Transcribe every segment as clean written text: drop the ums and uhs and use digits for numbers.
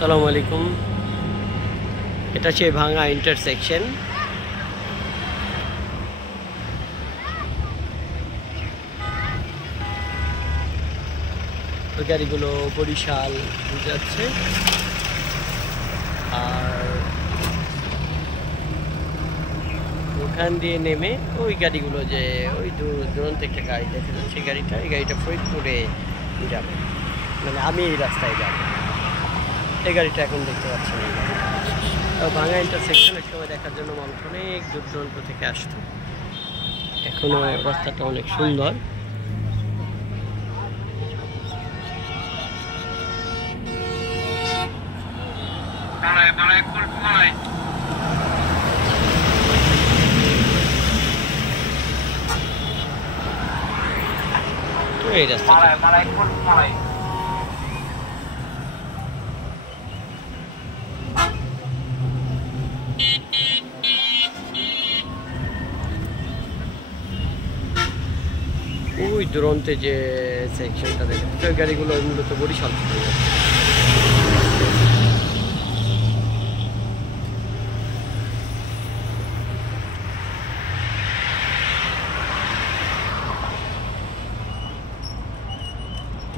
আসসালামু আলাইকুম। এটা সেই ভাঙা ইন্টারসেকশন। ওই গাড়িগুলো বরিশাল যাচ্ছে, আর ওখান দিয়ে নেমে ওই গাড়িগুলো যে ওই দূরান্তে একটা গাড়ি দেখা যাচ্ছে, এই গাড়িটা ফরিদপুরে যাবে, মানে আমি এই রাস্তায় যাব। এই গাড়িটা এখন দেখতে পাচ্ছি না। ভাঙা ইন্টারসেকশন এক সময় দেখার জন্য মানুষ অনেক দূর দূরান্ত থেকে আসতো। এখনো রাস্তাটা অনেক সুন্দর। এই রাস্তা ওই দুরন্তে যে সেকশনটা দেখে ওই গাড়িগুলো মূলত বরিশাল থেকে যাচ্ছে।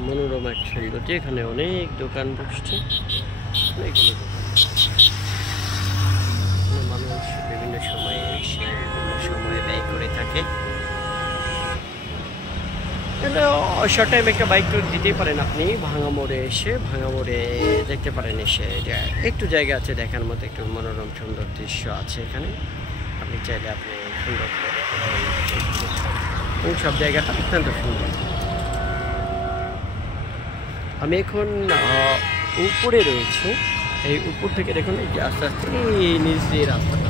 মনোরম এক সৌন্দর্য, এখানে অনেক দোকান বসছে, অনেকগুলো দোকান। মানুষ বিভিন্ন সময়ে এসে বিভিন্ন সময়ে ব্যয় করে থাকে। শর্ট টাইম একটা বাইক ট্যুর দিতেই পারেন আপনি। ভাঙা মোড়ে এসে ভাঙা মোড়ে দেখতে পারেন, এসে একটু জায়গা আছে দেখার মতো, একটু মনোরম সুন্দর দৃশ্য আছে এখানে। আপনি চাইলে আপনি সুন্দর করে দেখতে পারেন, এবং সব জায়গাটা অত্যন্ত সুন্দর। আমি এখন উপরে রয়েছে, এই উপর থেকে দেখুন এই যে আস্তে আস্তে এই নিচ দিয়ে রাস্তাটা